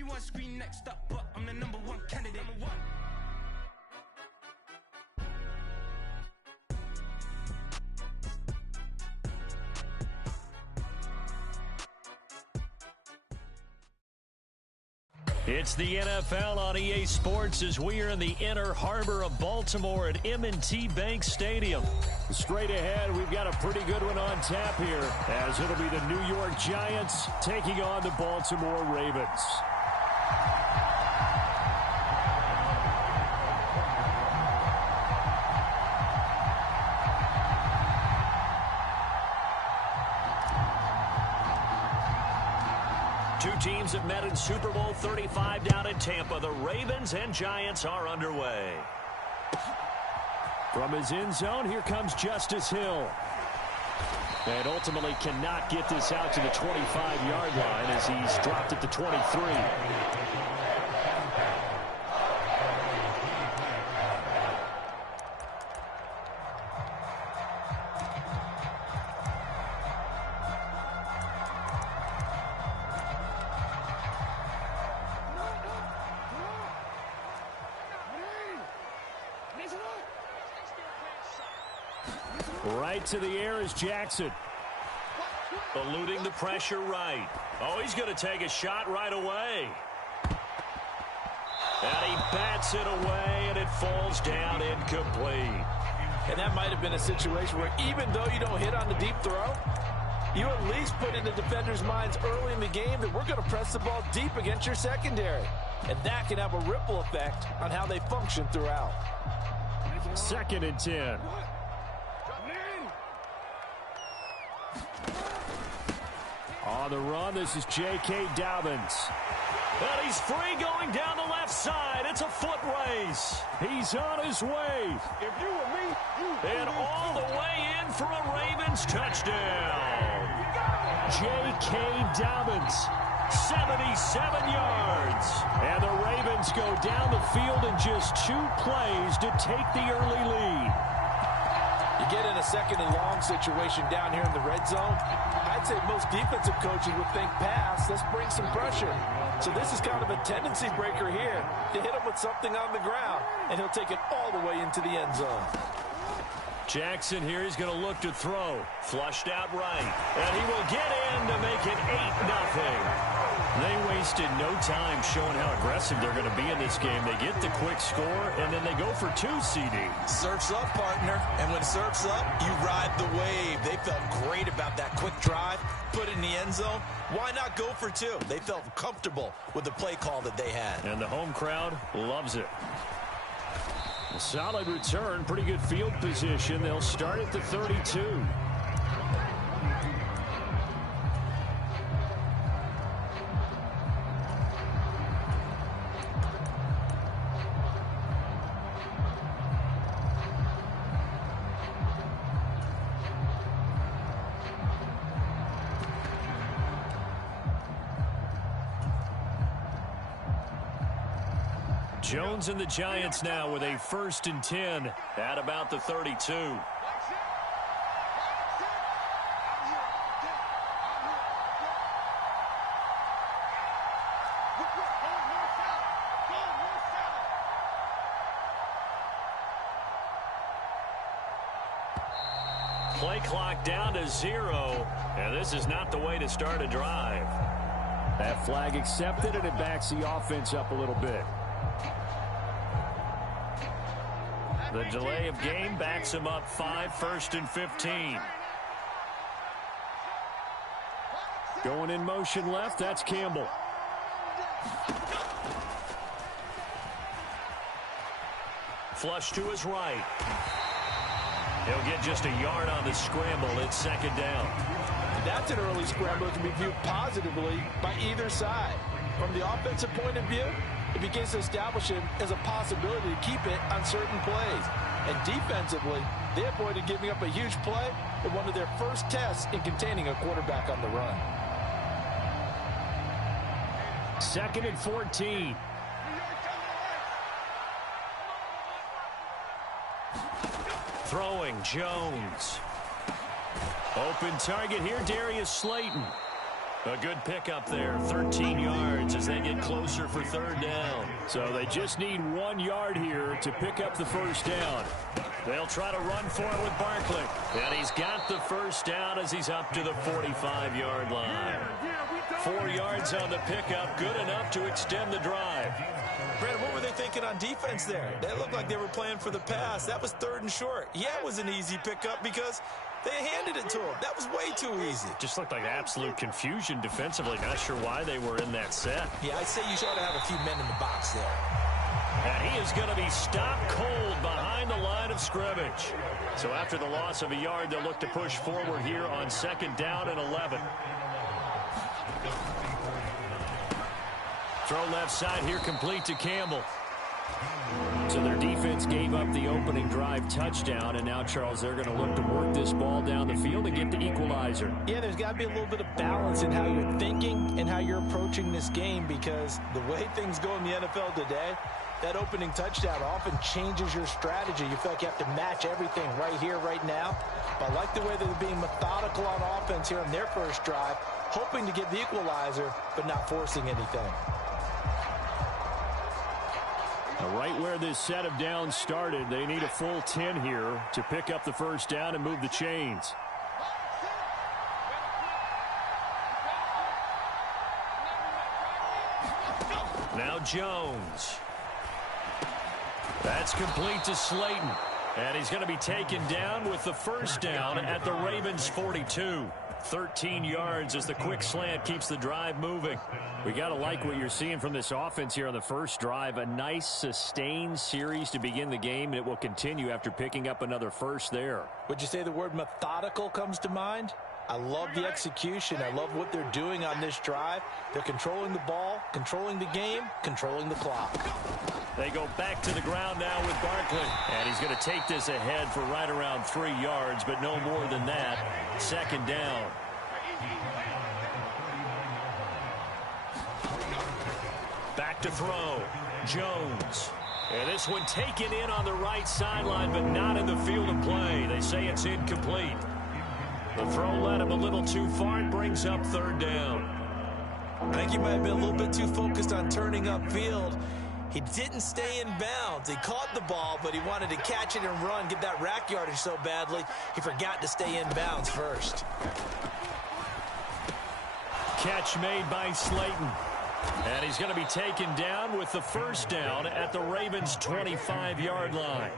Everyone scream next up, but I'm the number one candidate. Number one. It's the NFL on EA Sports as we are in the inner harbor of Baltimore at M&T Bank Stadium. Straight ahead, we've got a pretty good one on tap here, as it'll be the New York Giants taking on the Baltimore Ravens. Two teams have met in Super Bowl 35 down in Tampa. The Ravens and Giants are underway. From his end zone, here comes Justice Hill. And ultimately cannot get this out to the 25-yard line as he's dropped at the 23. Right to the air is Jackson. Eluding the pressure right. Oh, he's going to take a shot right away. And he bats it away, and it falls down incomplete. And that might have been a situation where even though you don't hit on the deep throw, you at least put in the defender's minds early in the game that we're going to press the ball deep against your secondary. And that can have a ripple effect on how they function throughout. 2nd and 10. On the run, this is J.K. Dobbins. And he's free going down the left side. It's a foot race. He's on his way. If you were me, and all the way in for a Ravens touchdown. J.K. Dobbins, 77 yards. And the Ravens go down the field in just 2 plays to take the early lead. You get in a 2nd and long situation down here in the red zone, I'd say most defensive coaches would think pass, let's bring some pressure. So this is kind of a tendency breaker here to hit him with something on the ground, and he'll take it all the way into the end zone. Jackson here is going to look to throw. Flushed out right. And he will get in to make it 8-0. They wasted no time showing how aggressive they're going to be in this game. They get the quick score, and then they go for 2 CDs. Surf's up, partner. And when surf's up, you ride the wave. They felt great about that quick drive, put it in the end zone. Why not go for 2? They felt comfortable with the play call that they had. And the home crowd loves it. A solid return, pretty good field position. They'll start at the 32. Jones and the Giants now with a 1st and 10 at about the 32. Play clock down to 0, and this is not the way to start a drive. That flag accepted, and it backs the offense up a little bit. The delay of game backs him up 5, 1st and 15. Going in motion left, that's Campbell. Flush to his right. He'll get just a yard on the scramble. It's 2nd down. That's an early scramble that can be viewed positively by either side. From the offensive point of view, it begins to establish him as a possibility to keep it on certain plays. And defensively, they avoided giving up a huge play in one of their first tests in containing a quarterback on the run. 2nd and 14. Throwing, Jones. Open target here, Darius Slayton. A good pickup there, 13 yards as they get closer for third down. So they just need 1 yard here to pick up the first down. They'll try to run for it with Barkley. And he's got the first down as he's up to the 45-yard line. 4 yards on the pickup, good enough to extend the drive. Brandon, what were they thinking on defense there? They looked like they were playing for the pass. That was 3rd and short. Yeah, it was an easy pickup because they handed it to him. That was way too easy. Just looked like absolute confusion defensively. Not sure why they were in that set. Yeah, I'd say you ought to have a few men in the box there. And he is going to be stopped cold behind the line of scrimmage. So after the loss of a yard, they'll look to push forward here on 2nd down and 11. Throw left side here, complete to Campbell. So their defense gave up the opening drive touchdown, and now, Charles, they're going to look to work this ball down the field and get the equalizer. Yeah, there's got to be a little bit of balance in how you're thinking and how you're approaching this game, because the way things go in the NFL today, that opening touchdown often changes your strategy. You feel like you have to match everything right here, right now. But I like the way that they're being methodical on offense here on their first drive, hoping to get the equalizer, but not forcing anything. Right where this set of downs started, they need a full 10 here to pick up the first down and move the chains. Now Jones. That's complete to Slayton. And he's going to be taken down with the first down at the Ravens' 42. 13 yards as the quick slant keeps the drive moving. We got to like what you're seeing from this offense here on the first drive. A nice sustained series to begin the game, and it will continue after picking up another first there. Would you say the word methodical comes to mind? I love the execution. I love what they're doing on this drive. They're controlling the ball, controlling the game, controlling the clock. They go back to the ground now with Barkley. And he's going to take this ahead for right around 3 yards, but no more than that. 2nd down. Back to throw. Jones. And this one taken in on the right sideline, but not in the field of play. They say it's incomplete. The throw led him a little too far. It brings up 3rd down. I think he might have been a little bit too focused on turning upfield. He didn't stay in bounds. He caught the ball, but he wanted to catch it and run, get that rack yardage so badly, he forgot to stay in bounds first. Catch made by Slayton. And he's going to be taken down with the first down at the Ravens' 25-yard line.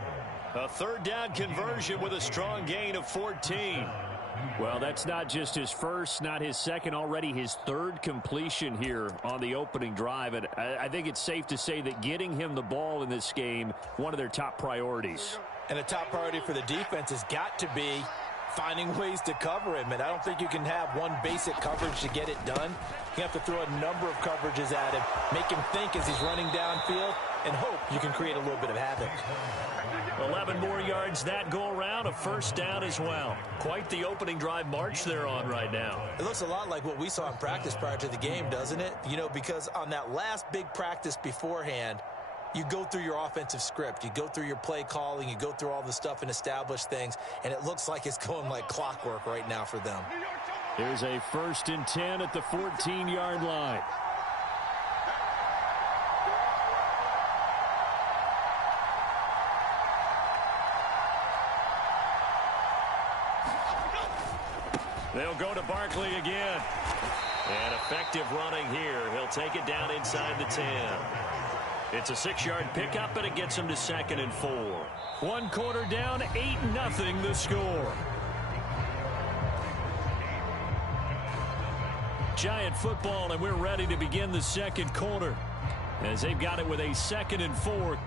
A 3rd down conversion with a strong gain of 14. Well, that's not just his first, not his second, already his 3rd completion here on the opening drive. And I think it's safe to say that getting him the ball in this game, one of their top priorities. And a top priority for the defense has got to be finding ways to cover him. And I don't think you can have one basic coverage to get it done. You have to throw a number of coverages at him, make him think as he's running downfield, and hope you can create a little bit of havoc. 11 more yards that go around, a first down as well. Quite the opening drive march they're on right now. It looks a lot like what we saw in practice prior to the game, doesn't it? You know, because on that last big practice beforehand, you go through your offensive script, you go through your play calling, you go through all the stuff and establish things, and it looks like it's going like clockwork right now for them. Here's a 1st and 10 at the 14-yard line. They'll go to Barkley again. And effective running here. He'll take it down inside the 10. It's a 6-yard pickup, but it gets him to 2nd and 4. 1 quarter down, 8-0 the score. Giant football, and we're ready to begin the 2nd quarter as they've got it with a 2nd and 4.